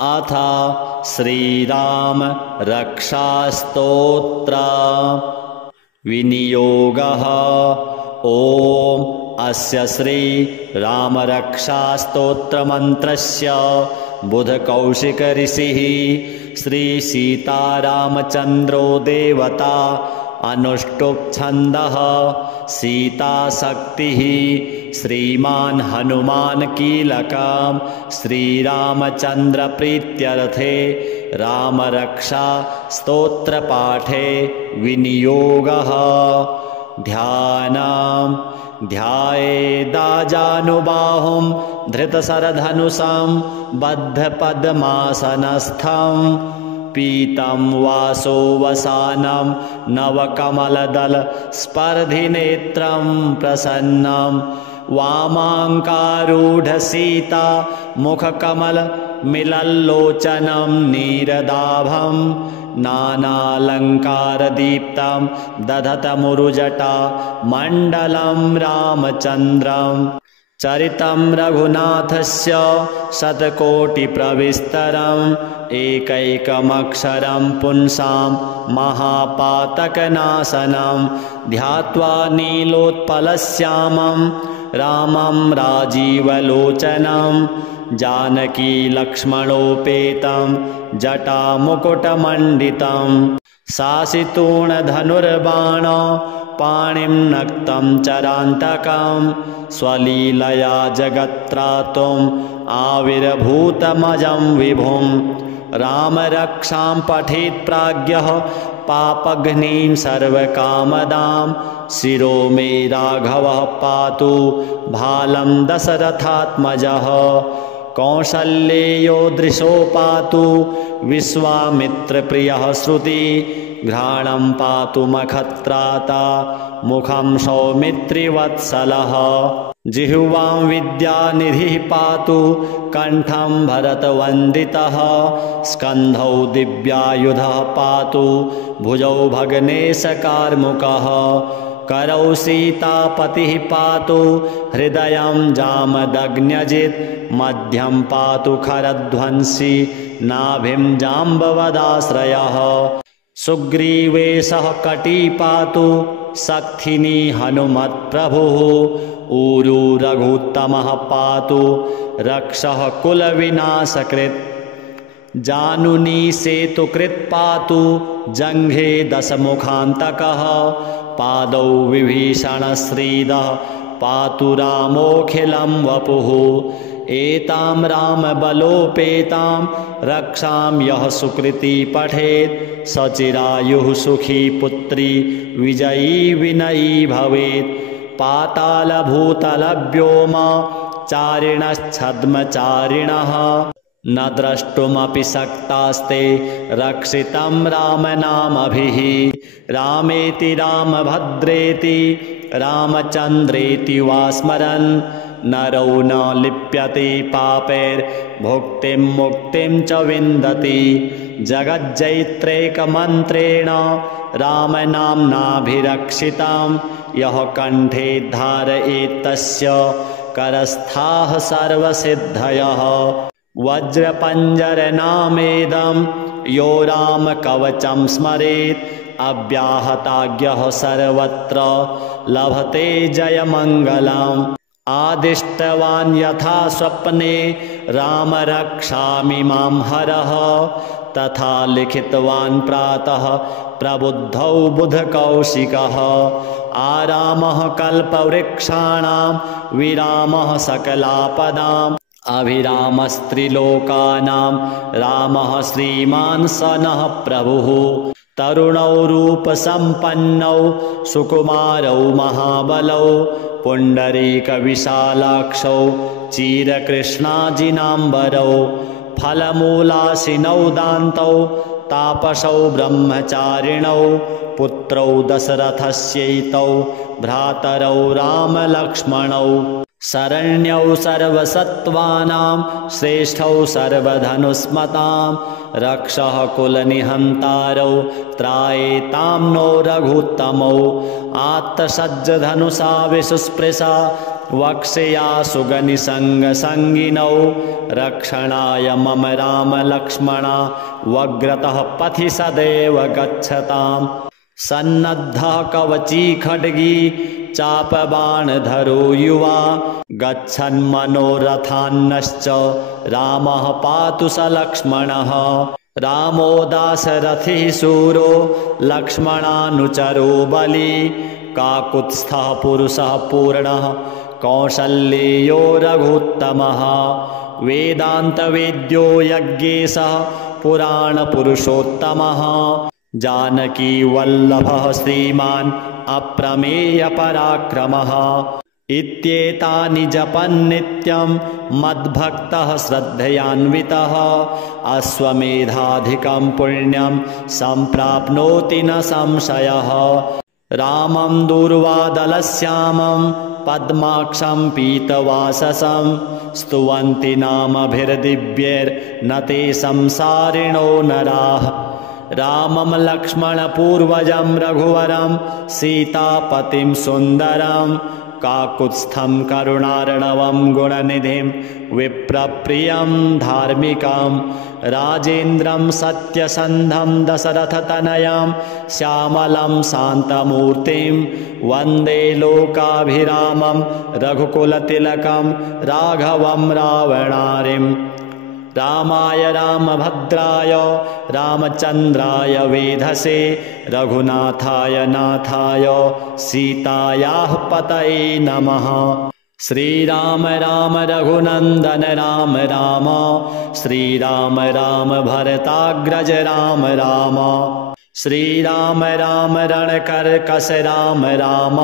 अथ श्रीराम रक्षास्तोत्र विनियोगः। ओम अस्य श्री राम रक्षास्तोत्र मंत्रस्य बुधकौशिक ऋषिः श्री सीतारामचंद्रो देवता अनुष्टुप् छन्दः सीता शक्तिः श्रीमान हनुमान कीलकम् श्रीरामचंद्र प्रीत्यर्थे राम रक्षा स्तोत्र पाठे विनियोगः। ध्यानम् ध्यायेदाजानुबाहुं धृतशरधनुषं बद्धपद्मासनस्थं पीतं वासोवसानं नवकमलदल स्पर्धिनेत्रं प्रसन्नं वामाङ्कारूढसीता मुखकमल मिलल्लोचनं नीरदाभं नानालङ्कारदीप्तं दधतमुरुजटा मण्डलं रामचन्द्रं चरितं रघुनाथस्य शतकोटिप्रविस्तरम् एकैकमक्षरं पुंसां महापातकनाशनं ध्यात्वा नीलोत्पलश्यामं रामं राजीवलोचनं जानकी लक्ष्मणोपेतं जटामुकुटमण्डितं शासितूणधनुर्बाण पाणिं नक्तं चरान्तकं स्वलीलया जगत्त्रातुम् आविर्भूतमजं विभुं रामरक्षां पठेत् प्राज्ञः पापघ्नीं सर्वकामदां शिरो मे राघवः पातु भालं दशरथात्मजः कौसल्येयो दृशो पातु विश्वामित्रप्रियः श्रुति घ्राणं पातु मखत्राता मुखं सौमित्रिवत्सलः जिह्वां विद्यानिधिः पातु कण्ठं भरतवन्दितः स्कन्धौ दिव्यायुधः पातु भुजौ भग्नेशकार्मुकः करौ सीतापतिः पातु हृदयं जामदग्न्यजित् मध्यं पातु खरध्वंसी नाभिं जाम्बवदाश्रयः सुग्रीवेशः कटी पातु शक्थिनी हनुमत्प्रभुः ऊरू रघुत्तमः पातु रक्षः कुलविनाशकृत् जानुनी सेतुकृत् पातु जङ्घे दशमुखान्तकः पादौ विभीषणश्रीदः पातु रामोऽखिलं वपुः एतां रामबलोपेतां रक्षां यः सुकृती पठेत् सचिरायुः सुखी पुत्री विजयी विनयी भवेत् पातालभूतलव्योम चारिणश्छद्मचारिणः न द्रष्टुमपि शक्तास्ते रक्षितं रामनामभिः रामेति रामभद्रेति रामचन्द्रेति वा स्मरन् नरो न लिप्यते पापैर्भुक्तिं मुक्तिं च विन्दति जगज्जैत्रैकमन्त्रेण रामनाम्नाभिरक्षितं यः कण्ठे धारयेत् तस्य करस्थाः सर्वसिद्धयः वज्रपञ्जरनामेदं यो रामकवचं स्मरेत् अव्याहताज्ञः सर्वत्र लभते जयमङ्गलम् आदिष्टवान् यथा स्वप्ने राम रक्षामिमां हरः तथा लिखितवान् प्रातः प्रबुद्धौ बुधकौशिकः आरामः कल्पवृक्षाणां विरामः सकलापदाम् अभिरामस्त्रिलोकानां रामः श्रीमान् स नः प्रभुः तरुणौ रूपसम्पन्नौ सुकुमारौ महाबलौ पुण्डरीकविशालाक्षौ चिरकृष्णाजिनाम्बरौ फलमूलाशिनौ दान्तौ तापसौ ब्रह्मचारिणौ पुत्रौ दशरथस्यैतौ भ्रातरौ रामलक्ष्मणौ शरण्यौ सर्वसत्त्वानां श्रेष्ठौ सर्वधनुस्मतां रक्षः कुलनिहन्तारौ त्रायेतां नो रघुत्तमौ आत्तसज्जधनुषा विशुस्पृशा वक्षया सुगनिसङ्गसङ्गिनौ रक्षणाय मम राम लक्ष्मणा वग्रतः पथि सदैव गच्छताम् सन्नद्धः कवची खड्गी चापबाणधरो युवा गच्छन्मनोरथान्नश्च रामः पातु स लक्ष्मणः रामो दाशरथिः शूरो लक्ष्मणानुचरो बली काकुत्स्थः पुरुषः पूर्णः कौशल्येयो रघुत्तमः वेदान्तवेद्यो यज्ञेशः पुराणपुरुषोत्तमः जानकी वल्लभः श्रीमान् अप्रमेयपराक्रमः इत्येतानि जपन्नित्यं मद्भक्तः श्रद्धयान्वितः अश्वमेधाधिकं पुण्यं सम्प्राप्नोति न संशयः रामं दूर्वादलश्यामं पद्माक्षं पीतवाससं स्तुवन्ति नामभिर्दिव्यैर्न ते संसारिणो नराः रामं लक्ष्मणपूर्वजं रघुवरं सीतापतिं सुन्दरं काकुत्स्थं करुणार्णवं गुणनिधिं विप्रप्रियं धार्मिकं राजेन्द्रं सत्यसन्धं दशरथतनयं श्यामलं शान्तमूर्तिं वन्दे लोकाभिरामं रघुकुलतिलकं राघवं रावणारिम् रामाय रामभद्राय रामचन्द्राय वेधसे रघुनाथाय नाथाय सीतायाः पतये नमः श्रीराम राम रघुनन्दन राम राम श्रीराम राम भरताग्रज राम राम श्रीराम राम रणकर्कश राम राम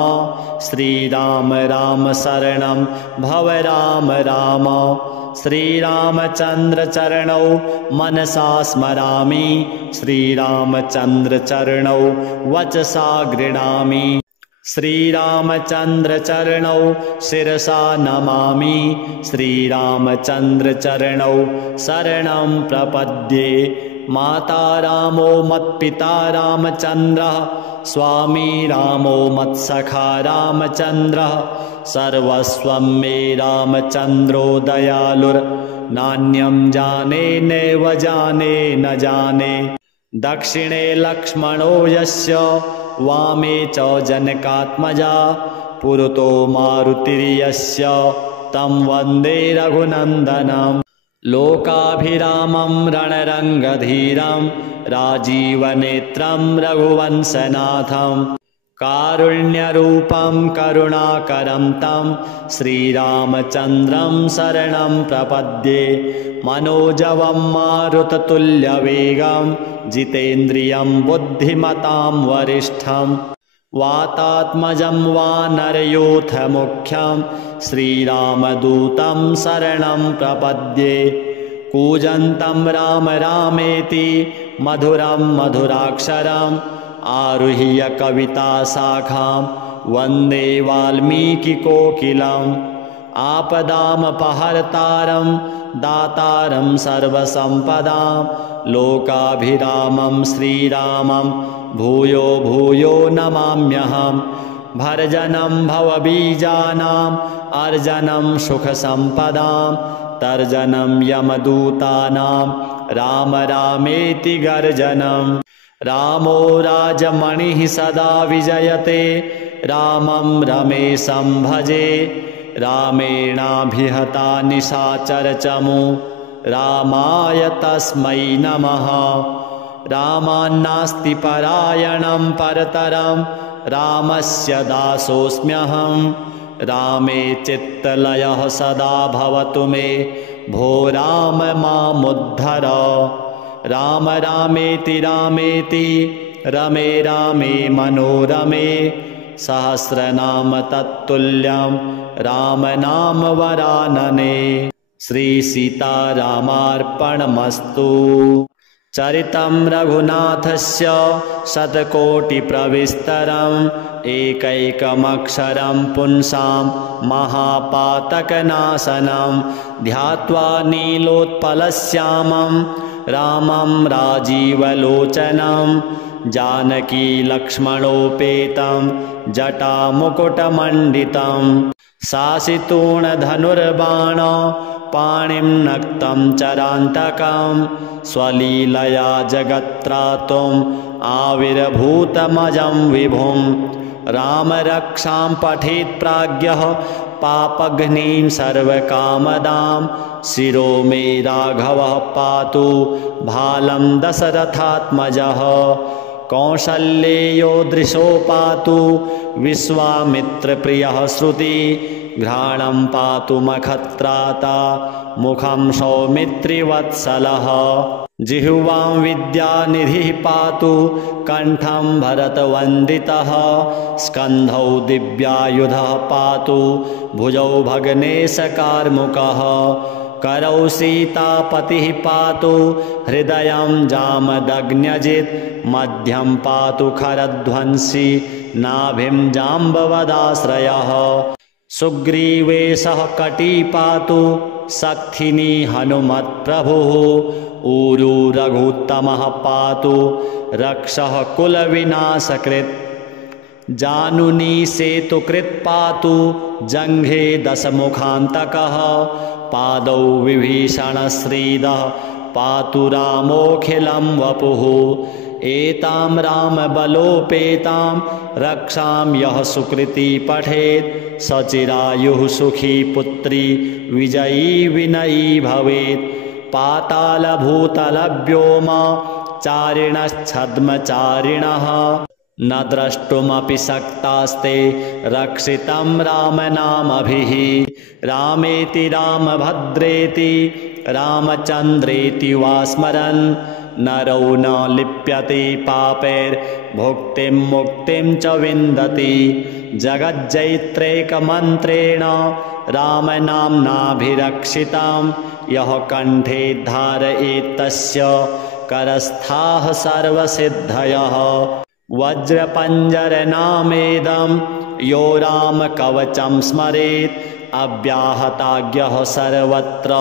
श्रीराम राम शरणं भव राम राम श्रीरामचन्द्र चरणौ मनसा स्मरामि श्रीरामचन्द्र चरणौ वचसा गृह्णामि श्रीरामचन्द्र चरणौ शिरसा नमामि श्रीरामचन्द्र चरणौ शरणं प्रपद्ये माता रामो मत्पिता रामचन्द्रः स्वामी रामो मत्सखा रामचन्द्रः सर्वस्वं मे रामचन्द्रो दयालुर्नान्यं जाने नैव जाने न जाने दक्षिणे लक्ष्मणो यस्य वामे च जनकात्मजा पुरतो मारुतिर्यस्य तं वन्दे रघुनन्दनम् लोकाभिरामं रणरङ्गधीरं राजीवनेत्रं रघुवंशनाथं कारुण्यरूपं करुणाकरं तं श्रीरामचन्द्रं शरणं प्रपद्ये मनोजवं मारुततुल्यवेगं जितेन्द्रियं बुद्धिमतां वरिष्ठं वातात्मजं वानरयूथमुख्यं श्रीरामदूतं शरणं प्रपद्ये कूजन्तं राम रामेति मधुरं मधुराक्षरम् आरुह्य कविताशाखां वन्दे वाल्मीकिकोकिलम् आपदामपहर्तारं दातारं सर्वसम्पदां लोकाभिरामं श्रीरामं भूयो भूयो नमाम्यहम् भर्जनं भवबीजानाम् अर्जनं सुखसम्पदां तर्जनं यमदूतानां राम रामेति गर्जनम् रामो राजमणिः सदा विजयते रामं रमेशं भजे रामेणाभिहता निशाचरचमु रामाय तस्मै नमः रामान्नास्ति परायणं परतरं रामस्य दासोऽस्म्यहं रामे चित्तलयः सदा भवतु मे भो राम मामुद्धर राम रामेति रामेति रमे रामे मनोरमे सहस्रनाम तत्तुल्यं राम नाम वरानने श्री सीतारामार्पणमस्तु। चरितं रघुनाथस्य शतकोटिप्रविस्तरम् एकैकमक्षरं पुंसां महापातकनाशनं ध्यात्वा नीलोत्पलश्यामं रामं राजीवलोचनं जानकी लक्ष्मणोपेतं जटामुकुटमण्डितं शासितूणधनुर्बाण पाणिं नक्तं चरान्तकं स्वलीलया जगत्त्रातुम् आविर्भूतमजं विभुं रामरक्षां पठेत् प्राज्ञः पापघ्नीं सर्वकामदां शिरो मे राघवः पातु भालं दशरथात्मजः कौसल्येयो दृशो पातु विश्वामित्रप्रियः श्रुति घ्राणं पातु मखत्राता मुखं सौमित्रिवत्सलः जिह्वां विद्यानिधिः पातु कण्ठं भरतवन्दितः स्कन्धौ दिव्यायुधः पातु भुजौ भग्नेशकार्मुकः करौ सीतापतिः पातु हृदयं जामदग्न्यजित् मध्यं पातु खरध्वंसी नाभिं जाम्बवदाश्रयः सुग्रीवेशः कटी पातु सक्थिनी हनुमत्प्रभुः ऊरू रघुत्तमः पातु रक्षः कुलविनाशकृत् जानुनी सेतुकृत् पातु जङ्घे दशमुखान्तकः पादौ विभीषणश्रीदः पातु रामोऽखिलं वपुः एतां रामबलोपेतां रक्षां यः सुकृती पठेत् सचिरायुः सुखी पुत्री विजयी विनयी भवेत् पातालभूतलव्योम चारिणश्छद्मचारिणः न द्रष्टुमपि शक्तास्ते रक्षितं रामनामभिः रामेति रामभद्रेति रामचन्द्रेति वा स्मरन् नरो न लिप्यते पापैर्भुक्तिं मुक्तिं च विन्दति जगज्जैत्रैकमन्त्रेण रामनाम्नाभिरक्षितां यः कण्ठे धारयेत् तस्य करस्थाः सर्वसिद्धयः वज्रपञ्जरनामेदं यो रामकवचं स्मरेत् अव्याहताज्ञः सर्वत्र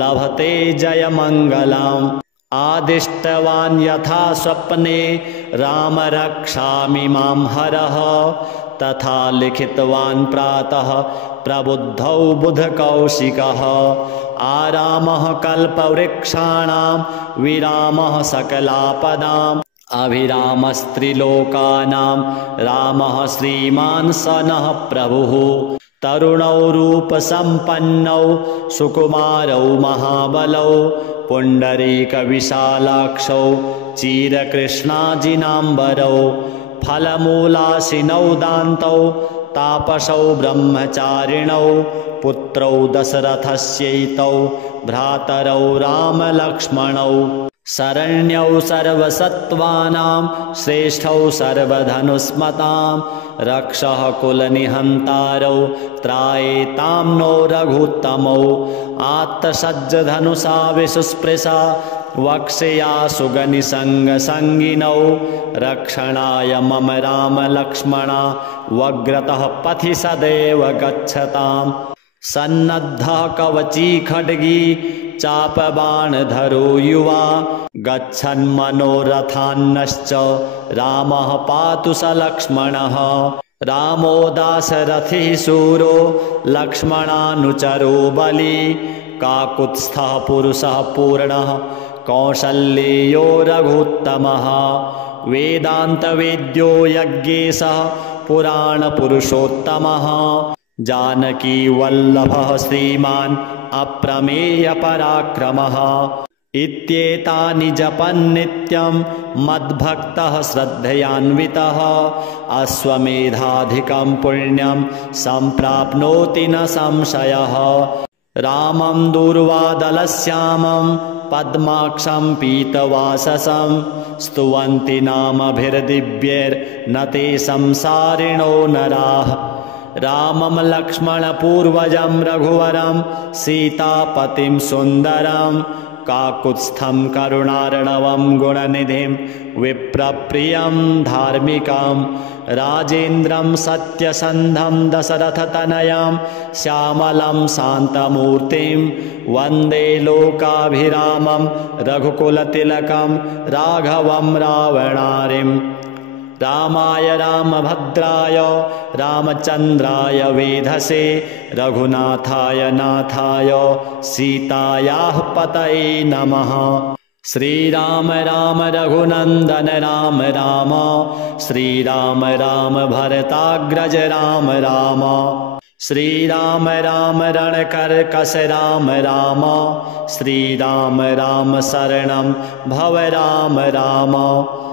लभते जयमङ्गलम् आदिष्टवान् यथा स्वप्ने राम रक्षामि मां हरः तथा लिखितवान् प्रातः प्रबुद्धौ बुधकौशिकः आरामः कल्पवृक्षाणां विरामः सकलापदाम् अभिरामस्त्रिलोकानां रामः श्रीमान् स नः प्रभुः तरुणौ रूपसम्पन्नौ सुकुमारौ महाबलौ पुण्डरीकविशालाक्षौ चीरकृष्णाजिनाम्बरौ फलमूलाशिनौ दान्तौ तापसौ ब्रह्मचारिणौ पुत्रौ दशरथस्यैतौ भ्रातरौ रामलक्ष्मणौ शरण्यौ सर्वसत्त्वानां श्रेष्ठौ सर्वधनुस्मतां रक्षः कुलनिहन्तारौ त्रायेतां नो रघुत्तमौ आत्तसज्जधनुषा विसुस्पृशा वक्षया सुगनिसङ्गसङ्गिनौ रक्षणाय मम रामलक्ष्मणा वग्रतः पथि सदैव गच्छताम् सन्नद्धः कवची खड्गी चापबाणधरो युवा गच्छन्मनोरथान्नश्च रामः पातु स लक्ष्मणः रामो दाशरथिः शूरो लक्ष्मणानुचरो बली काकुत्स्थः पुरुषः पूर्णः कौसल्येयो रघुत्तमः वेदान्तवेद्यो यज्ञेशः पुराणपुरुषोत्तमः जानकी वल्लभः श्रीमान् अप्रमेयपराक्रमः इत्येतानि जपन्नित्यं मद्भक्तः श्रद्धयान्वितः अश्वमेधाधिकं पुण्यं सम्प्राप्नोति न संशयः रामं दूर्वादलश्यामं पद्माक्षं पीतवाससं स्तुवन्ति नामभिर्दिव्यैर्न ते संसारिणो नराः रामं लक्ष्मणपूर्वजं रघुवरं सीतापतिं सुन्दरं काकुत्स्थं करुणार्णवं गुणनिधिं विप्रप्रियं धार्मिकं राजेन्द्रं सत्यसन्धं दशरथतनयं श्यामलं शान्तमूर्तिं वन्दे लोकाभिरामं रघुकुलतिलकं राघवं रावणारिं रामाय रामभद्राय रामचन्द्राय वेधसे रघुनाथाय नाथाय सीतायाः पतये नमः। श्रीराम राम रघुनन्दन राम राम श्रीराम राम भरताग्रज राम राम श्रीराम राम रणकर्कश राम राम श्रीराम राम शरणं भव राम राम।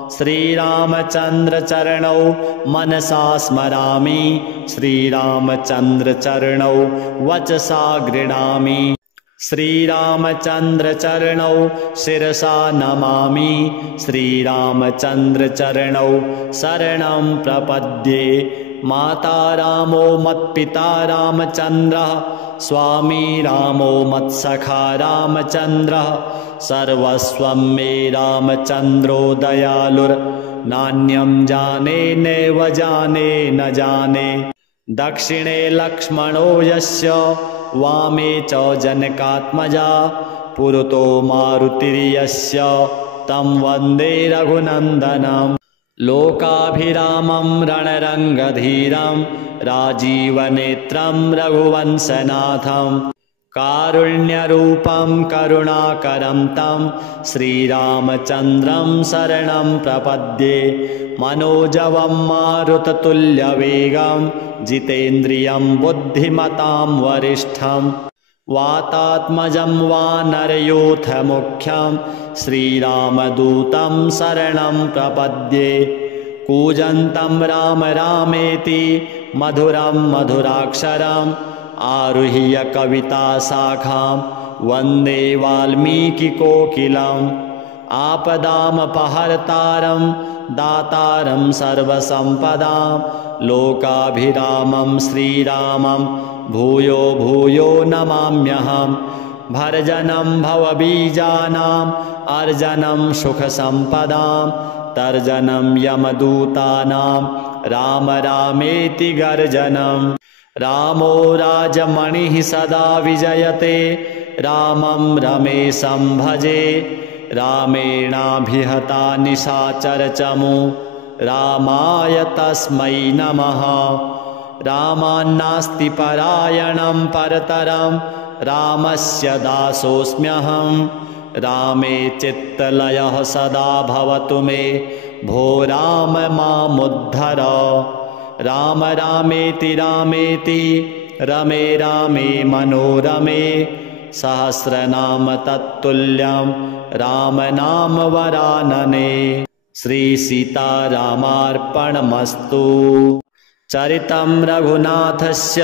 श्रीरामचन्द्र चरणौ मनसा स्मरामि श्रीरामचन्द्र चरणौ वचसा गृह्णामि श्रीरामचन्द्र चरणौ शिरसा नमामि श्रीरामचन्द्र चरणौ शरणं प्रपद्ये। माता रामो मत्पिता रामचन्द्रः स्वामी रामो मत्सखा रामचन्द्रः सर्वस्वं मे रामचन्द्रो दयालुर्नान्यं जाने नैव जाने न जाने। दक्षिणे लक्ष्मणो यस्य वामे च जनकात्मजा पुरतो मारुतिर्यस्य तं वन्दे रघुनन्दनम्। लोकाभिरामं रणरङ्गधीरं राजीवनेत्रं रघुवंशनाथं कारुण्यरूपं करुणाकरं तं श्रीरामचन्द्रं शरणं प्रपद्ये। मनोजवं मारुततुल्यवेगं जितेन्द्रियं बुद्धिमतां वरिष्ठं वातात्मजं वानरयूथमुख्यं श्रीरामदूतं शरणं प्रपद्ये। कूजन्तं राम रामेति मधुरं मधुराक्षरम् आरुह्य कविताशाखां वन्दे वाल्मीकिकोकिलम्। आपदामपहर्तारं दातारं सर्वसम्पदां लोकाभिरामं श्रीरामं भूयो भूयो नमाम्यहम्। भर्जनं भवबीजानाम् अर्जनं सुखसम्पदां तर्जनं यमदूतानां राम रामेति गर्जनम्। रामो राजमणिः सदा विजयते रामं रमेशं भजे रामेणाभिहता निशाचरचमू रामाय तस्मै नमः। रामान्नास्ति परायणं परतरं रामस्य दासोऽस्म्यहं। रामे चित्तलयः सदा भवतु मे भो राम मामुद्धर। राम रामेति रामेति रमे रामे मनोरमे सहस्रनाम तत्तुल्यं राम नाम वरानने। श्री सीतारामार्पणमस्तु। चरितं रघुनाथस्य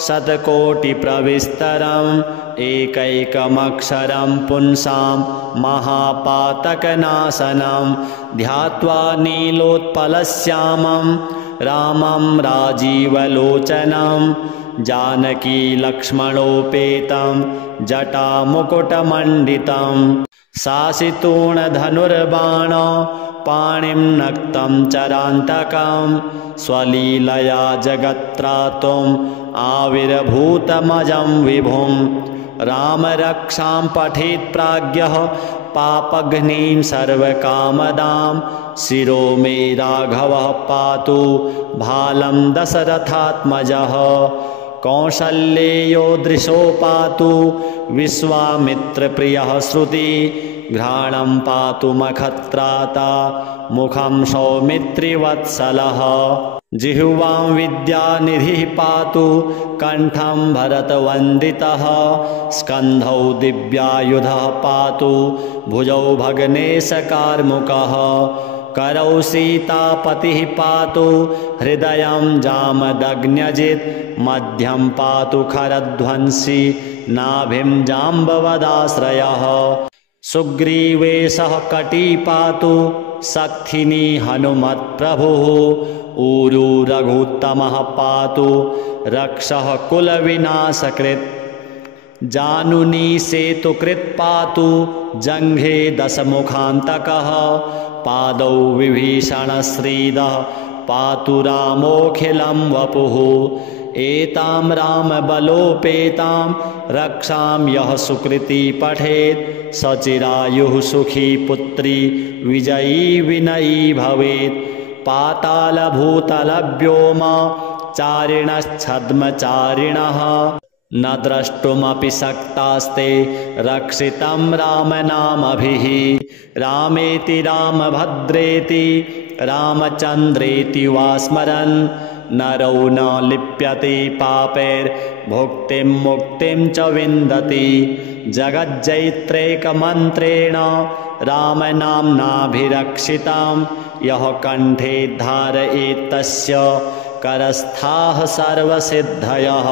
शतकोटिप्रविस्तरम् एकैकमक्षरं पुंसां महापातकनाशनं ध्यात्वा नीलोत्पलश्यामं रामं राजीवलोचनं जानकी लक्ष्मणोपेतं जटामुकुटमण्डितं शासितूणधनुर्बाण पाणिं नक्तं चरान्तकं स्वलीलया जगत्त्रातुम् आविर्भूतमजं विभुं। राम रक्षां पठेत् प्राज्ञः पापघ्नीं सर्वकामदां शिरो मे राघवः पातु भालं दशरथात्मजः। कौसल्येयो दृशो पातु विश्वामित्रप्रियः श्रुति घ्राणं पातु मखत्राता मुखं सौमित्रिवत्सलः। जिह्वां विद्यानिधिः पातु कण्ठं भरतवन्दितः स्कन्धौ दिव्यायुधः पातु भुजौ भग्नेशकार्मुकः। करौ सीतापतिः पातु हृदयं जामदग्न्यजित् मध्यं पातु खरध्वंसी नाभिं जाम्बवदाश्रयः। सुग्रीवेशः कटी पातु सक्थिनी हनुमत्प्रभुः ऊरू रघुत्तमः पातु रक्षः कुलविनाशकृत्। जानुनी सेतुकृत् पातु जङ्घे दशमुखान्तकः पादौ विभीषणश्रीदः पातु रामोऽखिलं वपुः। एतां रामबलोपेतां रक्षां यः सुकृती पठेत् सचिरायुः सुखी पुत्री विजयी विनयी भवेत्। पातालभूतलव्योम चारिणश्छद्मचारिणः न द्रष्टुमपि शक्तास्ते रक्षितं रामनामभिः रामेति रामभद्रेति रामचन्द्रेति वा स्मरन् नरो न लिप्यते पापैर्भुक्तिं मुक्तिं च विन्दति जगज्जैत्रैकमन्त्रेण रामनाम्नाभिरक्षितां यः कण्ठे धारयेत् तस्य करस्थाः सर्वसिद्धयः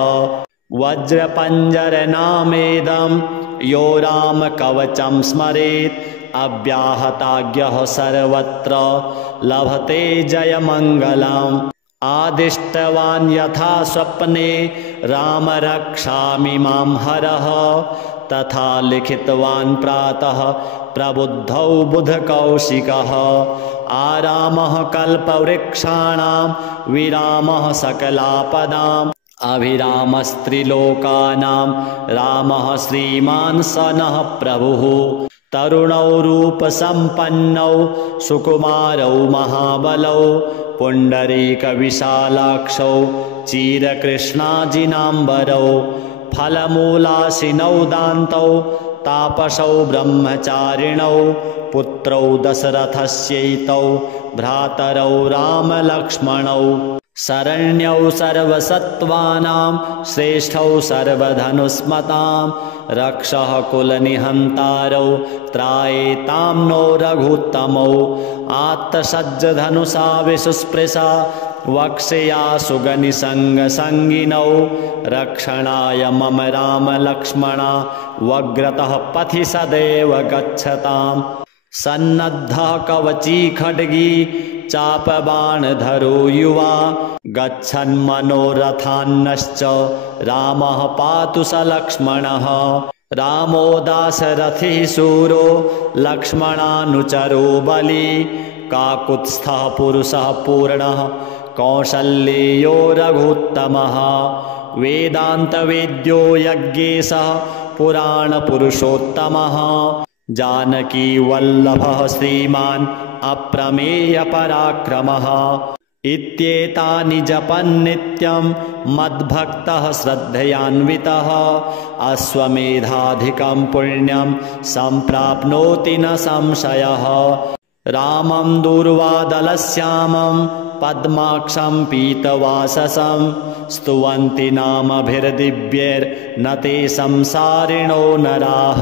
वज्रपञ्जरनामेदं यो रामकवचं स्मरेत् अव्याहताज्ञः सर्वत्र लभते जयमङ्गलम् आदिष्टवान् यथा स्वप्ने राम रक्षामि मां हरः तथा लिखितवान् प्रातः प्रबुद्धौ बुधकौशिकः आरामः कल्पवृक्षाणां विरामः सकलापदाम् अभिरामस्त्रिलोकानां रामः श्रीमान् स नः प्रभुः तरुणौ रूपसम्पन्नौ सुकुमारौ महाबलौ पुण्डरीकविशालाक्षौ चिरकृष्णाजिनाम्बरौ फलमूलाशिनौ दान्तौ तापसौ ब्रह्मचारिणौ पुत्रौ दशरथस्यैतौ भ्रातरौ रामलक्ष्मणौ शरण्यौ सर्वसत्त्वानां श्रेष्ठौ सर्वधनुस्मतां रक्षः कुलनिहन्तारौ त्रायेतां नो रघुत्तमौ आत्तसज्जधनुषा विसुस्पृशा वक्षया सुगनिसङ्गसङ्गिनौ रक्षणाय मम रामलक्ष्मणा वग्रतः पथि सदैव गच्छताम् सन्नद्धः कवची खड्गी चापबाणधरो युवा गच्छन्मनोरथान्नश्च रामः पातु स लक्ष्मणः रामो दाशरथिः शूरो लक्ष्मणानुचरो बली काकुत्स्थः पुरुषः पूर्णः कौसल्येयो रघुत्तमः वेदान्तवेद्यो यज्ञेशः पुराणपुरुषोत्तमः जानकी वल्लभः श्रीमान् अप्रमेयपराक्रमः इत्येतानि जपन्नित्यं मद्भक्तः श्रद्धयान्वितः अश्वमेधाधिकं पुण्यं सम्प्राप्नोति न संशयः रामं दूर्वादलश्यामं पद्माक्षं पीतवाससं स्तुवन्ति नामभिर्दिव्यैर्न ते संसारिणो नराः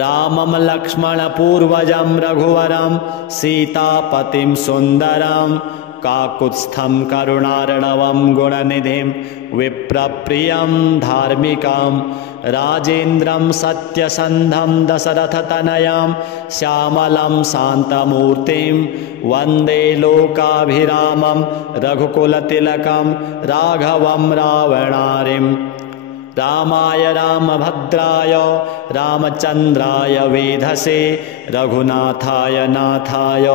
रामं लक्ष्मणपूर्वजं रघुवरं सीतापतिं सुन्दरं काकुत्स्थं करुणार्णवं गुणनिधिं विप्रप्रियं धार्मिकं राजेन्द्रं सत्यसन्धं दशरथतनयं श्यामलं शान्तमूर्तिं वन्दे लोकाभिरामं रघुकुलतिलकं राघवं रावणारिम् रामाय रामभद्राय रामचन्द्राय वेधसे रघुनाथाय नाथाय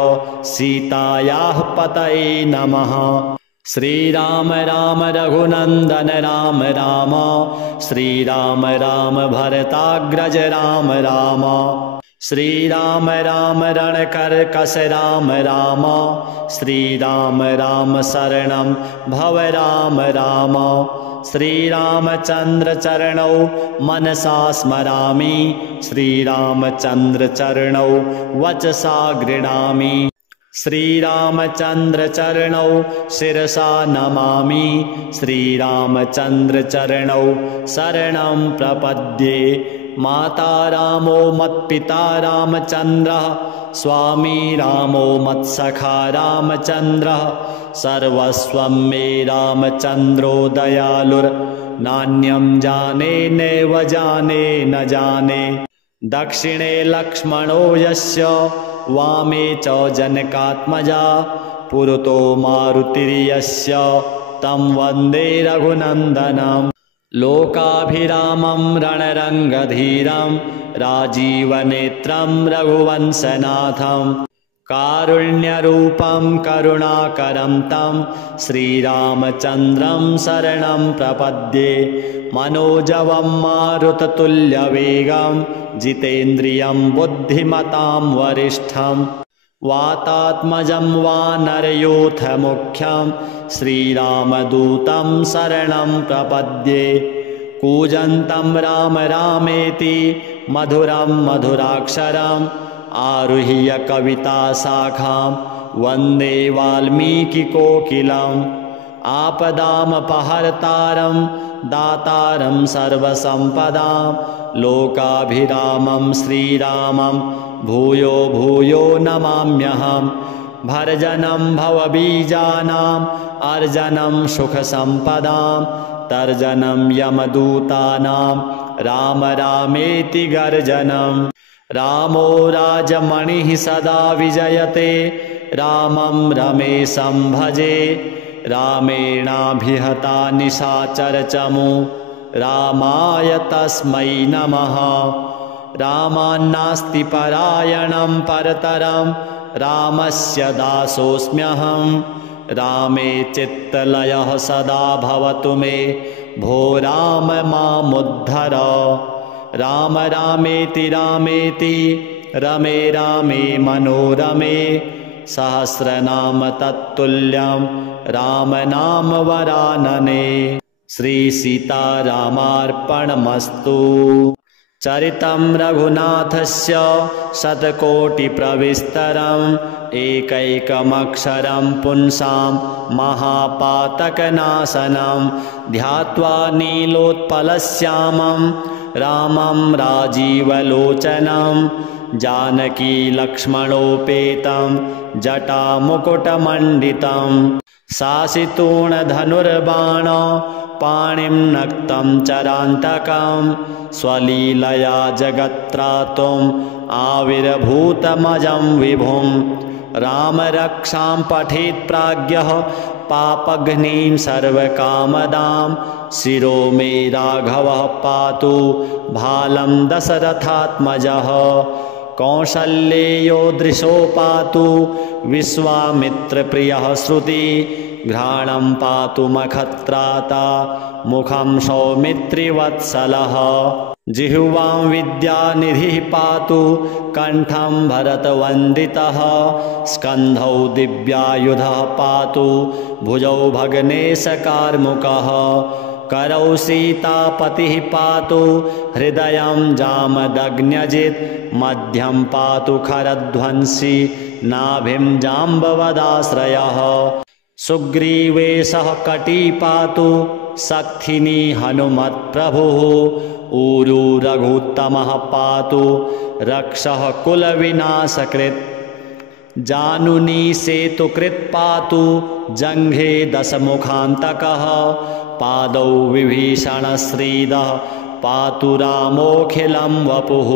सीतायाः पतये नमः श्रीराम राम रघुनन्दन राम राम श्रीराम राम भरताग्रज राम राम श्रीराम राम रणकर्कश राम राम श्रीराम राम शरणं भव राम राम श्रीरामचन्द्र चरणौ मनसा स्मरामि श्रीरामचन्द्र चरणौ वचसा गृह्णामि श्रीरामचन्द्र चरणौ शिरसा नमामि श्रीरामचन्द्र चरणौ शरणं प्रपद्ये माता रामो मत्पिता रामचन्द्रः स्वामी रामो मत्सखा रामचन्द्रः सर्वस्वं मे रामचन्द्रो दयालुर्नान्यं जाने नैव जाने न जाने दक्षिणे लक्ष्मणो यस्य वामे च जनकात्मजा पुरतो मारुतिर्यस्य तं वन्दे रघुनन्दनं लोकाभिरामं रणरङ्गधीरं राजीवनेत्रं रघुवंशनाथं कारुण्यरूपं करुणाकरं तं श्रीरामचन्द्रं शरणं प्रपद्ये मनोजवं मारुततुल्यवेगं जितेन्द्रियं बुद्धिमतां वरिष्ठं वातात्मजं वानरयोऽथ मुख्यं श्रीरामदूतं शरणं प्रपद्ये। कूजन्तं राम रामेति मधुरं मधुराक्षरम् आरुह्य कविताशाखां वन्दे वाल्मीकिकोकिलम्। आपदामपहर्तारं दातारं सर्वसम्पदां लोकाभिरामं श्रीरामं भूयो भूयो नमाम्यहम्। भर्जनं भवबीजानाम् अर्जनं सुखसम्पदां तर्जनं यमदूतानां राम रामेति गर्जनम्। रामो राजमणिः सदा विजयते रामं रमेशं भजे। रामेणाभिहता निशाचरचमू रामाय तस्मै नमः। रामान्नास्ति परायणं परतरं रामस्य दासोऽस्म्यहं। रामे चित्तलयः सदा भवतु मे भो राम मामुद्धर। राम रामेति रामेति रमे रामे मनोरमे सहस्रनाम तत्तुल्यं राम नाम वरानने। श्री सीतारामार्पणमस्तु। चरितं रघुनाथस्य शतकोटिप्रविस्तरम् एकैकमक्षरं पुंसां महापातकनाशनं ध्यात्वा नीलोत्पलश्यामं रामं राजीवलोचनं जानकी लक्ष्मणोपेतं जटामुकुटमण्डितं शासितूणधनुर्बाण पाणिं नक्तं चरान्तकं स्वलीलया जगत्त्रातुम् आविर्भूतमजं विभुं। राम रक्षां पठेत् प्राज्ञः पापघ्नीं सर्वकामदां शिरो मे राघवः पातु भालं दशरथात्मजः। कौसल्येयो दृशो पातु विश्वामित्रप्रियः श्रुति घ्राणं पातु मखत्राता मुखं सौमित्रिवत्सलः। जिह्वां विद्यानिधिः पातु कण्ठं भरतवन्दितः स्कन्धौ दिव्यायुधः पातु भुजौ भग्नेशकार्मुकः। करौ सीतापतिः पातु हृदयं जामदग्न्यजित् मध्यं पातु खरध्वंसी नाभिं जाम्बवदाश्रयः। सुग्रीवेशः कटी पातु शक्थिनी हनुमत्प्रभुः ऊरू रघुत्तमः पातु रक्षः कुलविनाशकृत्। जानुनी सेतुकृत् पातु जङ्घे दशमुखान्तकः पादौ विभीषणश्रीदः पातु रामोऽखिलं वपुः।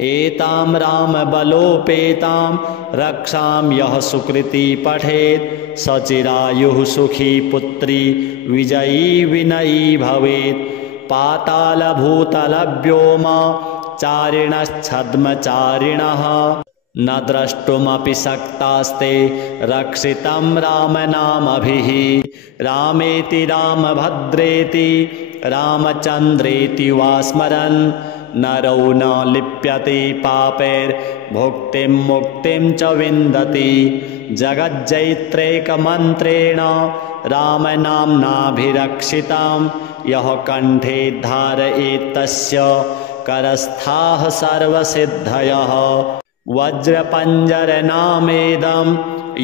एतां रामबलोपेतां रक्षां यः सुकृती पठेत् सचिरायुः सुखी पुत्री विजयी विनयी भवेत्। पातालभूतलव्योमा चारिणश्छद्मचारिणः न द्रष्टुमपि शक्तास्ते रक्षितं रामनामभिः। रामेति रामभद्रेति रामचन्द्रेति वा स्मरन् नरो न लिप्यते पापैर्भुक्तिं मुक्तिं च विन्दति। जगज्जैत्रैकमन्त्रेण रामनाम्नाभिरक्षितं यः कण्ठे धारयेत् तस्य करस्थाः सर्वसिद्धयः। वज्रपञ्जरनामेदं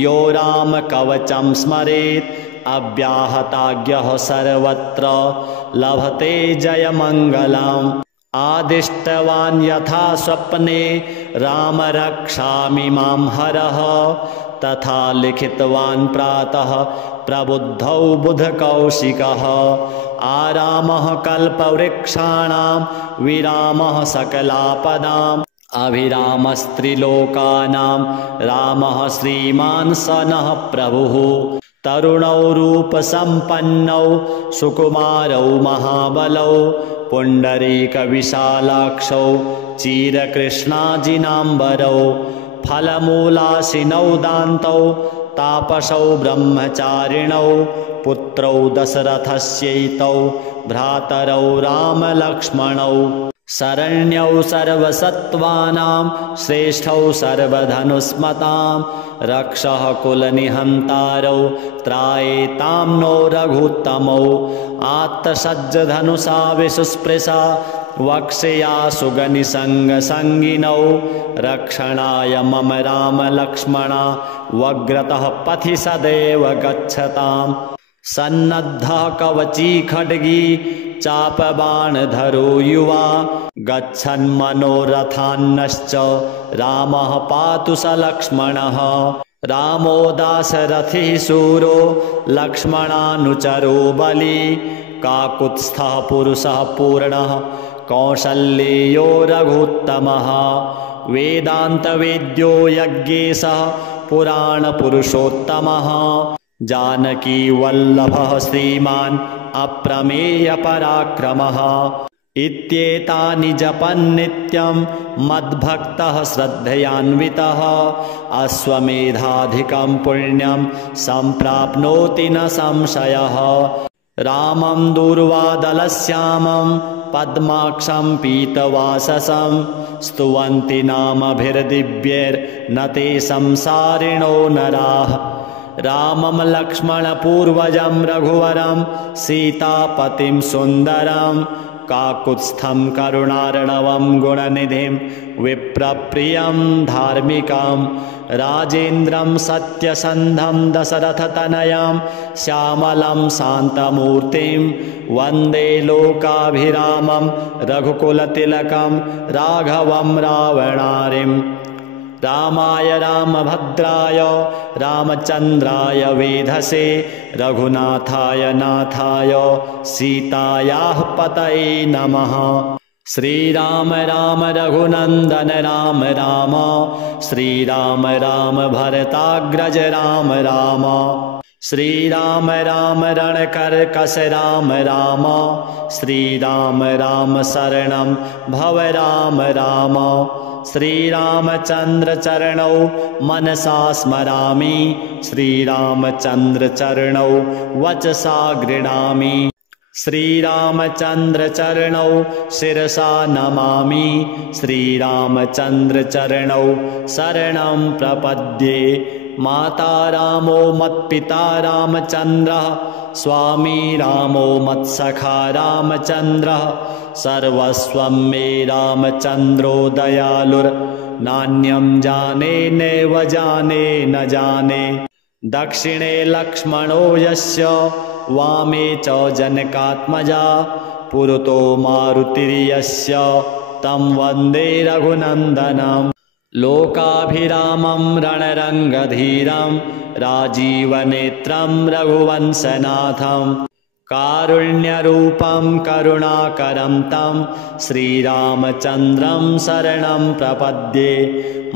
यो रामकवचं स्मरेत् अव्याहताज्ञः सर्वत्र लभते जयमङ्गलम्। आदिष्टवान् यथा स्वप्ने राम रक्षामि मां हरः तथा लिखितवान् प्रातः प्रबुद्धौ बुधकौशिकः। आरामः कल्पवृक्षाणां विरामः सकलापदाम् अभिरामस्त्रिलोकानां रामः श्रीमान् स नः प्रभुः। तरुणौ रूपसम्पन्नौ सुकुमारौ महाबलौ पुण्डरीकविशालाक्षौ चिरकृष्णाजिनाम्बरौ फलमूलाशिनौ दान्तौ तापसौ ब्रह्मचारिणौ पुत्रौ दशरथस्यैतौ भ्रातरौ रामलक्ष्मणौ। शरण्यौ सर्वसत्त्वानां श्रेष्ठौ सर्वधनुस्मतां रक्षः कुलनिहन्तारौ त्रायेतां नो रघुत्तमौ आत्तसज्जधनुषा विसुस्पृशा वक्षया सुगनिसङ्गसङ्गिनौ रक्षणाय मम राम लक्ष्मणा वग्रतः पथि सदैव गच्छताम् सन्नद्धः कवची खड्गी चापबाणधरो युवा गच्छन् मनोरथान्नश्च रामः पातु स लक्ष्मणः रामो दाशरथिः शूरो लक्ष्मणानुचरो बली काकुत्स्थः पुरुषः पूर्णः कौसल्येयो रघुत्तमः वेदान्तवेद्यो यज्ञेशः पुराणपुरुषोत्तमः जानकी वल्लभः श्रीमान् अप्रमेयपराक्रमः इत्येतानि जपन्नित्यं मद्भक्तः श्रद्धयान्वितः अश्वमेधाधिकं पुण्यं सम्प्राप्नोति न संशयः रामं दूर्वादलश्यामं पद्माक्षं पीतवाससं स्तुवन्ति नामभिर्दिव्यैर्न ते संसारिणो नराः रामं लक्ष्मणपूर्वजं रघुवरं सीतापतिं सुन्दरं काकुत्स्थं करुणार्णवं गुणनिधिं विप्रप्रियं धार्मिकं राजेन्द्रं सत्यसन्धं दशरथतनयं श्यामलं शान्तमूर्तिं वन्दे लोकाभिरामं रघुकुलतिलकं राघवं रावणारिम् रामाय रामभद्राय रामचन्द्राय वेधसे रघुनाथाय नाथाय सीतायाः पतये नमः श्रीराम राम रघुनन्दन राम राम श्रीराम राम भरताग्रज राम राम श्रीराम राम रणकर्कश राम राम श्रीराम राम शरणं भव राम राम श्रीरामचन्द्र चरणौ मनसा स्मरामि श्रीरामचन्द्र चरणौ वचसा गृह्णामि श्रीरामचन्द्र चरणौ शिरसा नमामि श्रीरामचन्द्र चरणौ शरणं प्रपद्ये माता रामो मत्पिता रामचन्द्रः स्वामी रामो मत्सखा रामचन्द्रः सर्वस्वं मे रामचन्द्रो दयालुर्नान्यं जाने नैव जाने न जाने दक्षिणे लक्ष्मणो यस्य वामे च जनकात्मजा पुरतो मारुतिर्यस्य तं वन्दे रघुनन्दनम् लोकाभिरामं रणरङ्गधीरं राजीवनेत्रं रघुवंशनाथं कारुण्यरूपं करुणाकरं तं श्रीरामचन्द्रं शरणं प्रपद्ये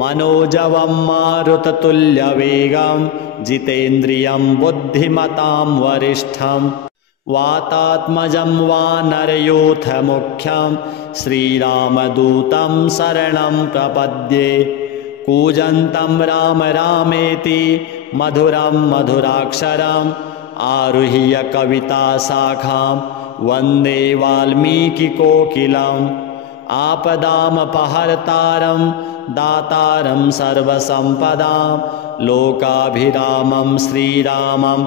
मनोजवं मारुततुल्यवेगं जितेन्द्रियं बुद्धिमतां वरिष्ठं वातात्मजं वानरयूथमुख्यं श्रीरामदूतं शरणं प्रपद्ये कूजन्तं राम रामेति मधुरं मधुराक्षरम् आरुह्य कविताशाखां वन्दे वाल्मीकिकोकिलम् आपदामपहर्तारं दातारं सर्वसम्पदां लोकाभिरामं श्रीरामं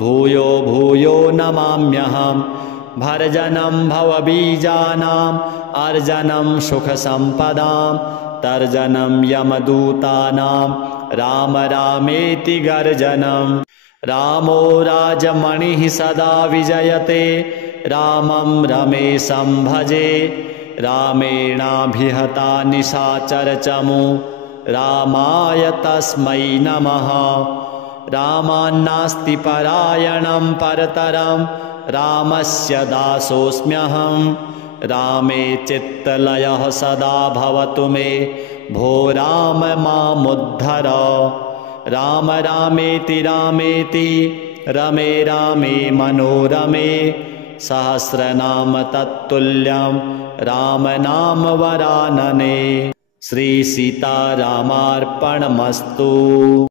भूयो भूयो नमाम्यहम् भर्जनं भवबीजानाम् अर्जनं सुखसम्पदां तर्जनं यमदूतानां राम रामेति गर्जनं रामो राजमणिः सदा विजयते रामं रमेशं भजे रामेणाभिहता निशाचरचमु रामाय तस्मै नमः रामान्नास्ति परायणं परतरं रामस्य दासोऽस्म्यहं रामे चित्तलयः सदा भवतु मे भो राम मामुद्धर राम रामेति रामेति रमे रामे मनोरमे सहस्रनाम तत्तुल्यं राम नाम वरानने श्री सीतारामार्पणमस्तु।